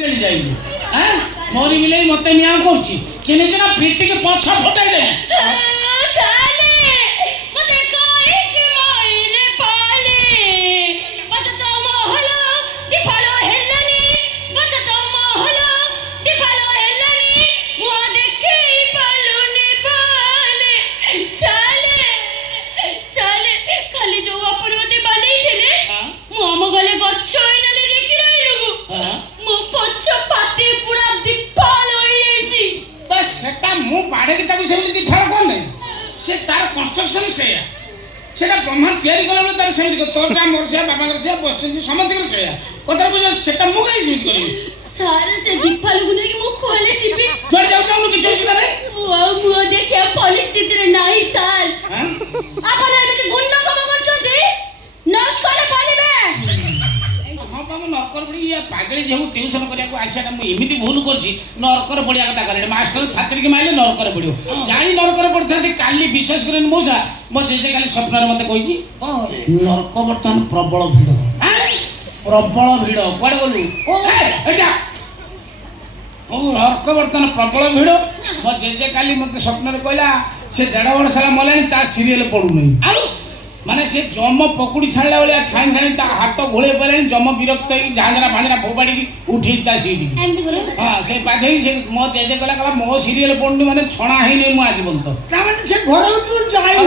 जाइए हैं मोरी मिले मते मिया करछि चिने जना पिट के पछा फटाई दे चाले मते काहे के माइले पाले मते तो मोहलो दिफालो हेलनी मते तो मोहलो दिफालो हेलनी मो देखे पालुनी पाले चाले चाले खाली जो अपन मते बाले थिले मो हम गले गच्छ एनले देखिले लोगो मो पछ पाती पूरा दिफाल होई छी बस सेटा मु पाड़े के ताकि सेमि दिफाल कोन नै से तार कंस्ट्रक्शन सेया सेटा ब्रह्मा तयारी करले तार सेमि को तोटा मोरसिया बाबा करसिया बसचन समझ के सेया कतरा बुझ सेटा मु काई जीत करी सारे से दिफाल गुने की मु खोले छिपी जोड़ जाऊ जाऊ कि छोसी करे मु देखे परिस्थिति रे नाही ताल हां आपण एमे गुन्ना कम करछथि न करे पालिबे हां बाबू नरकर पड़ी या पागली जेहु ट्यूशन करिया को आसियाटा मु एमिति भूल करछि नरकर पड़िया कथा करे मास्टर छात्री के माइले नरकर पड़ियो जाई नरकर पड़थाती काली विश्वास करन मोसा मो जेजे काली स्वप्न रे मते कहिछि नरक वर्तमान प्रबल भिड़ प्रबल भिड़ कुआडे गलु एटा नरक वर्तमान प्रबल भिड़ मो जेजे काली मते स्वप्न रे कहला से 1.5 वर्ष साला मलानी ता सीरियल पडु नै आउ माने से जम पकुड़ी छाड़ला वाले छाई छाई ता हाथ घोड़े पड़े जम विरक्त झांझरा भांझरा फोपाड़ी की उठी ता सीट हां से पाधे से मो जेजे कला कला मो सीरियल पडनु माने छणा हे नै मु आज बनत ता माने से घर उठु जाई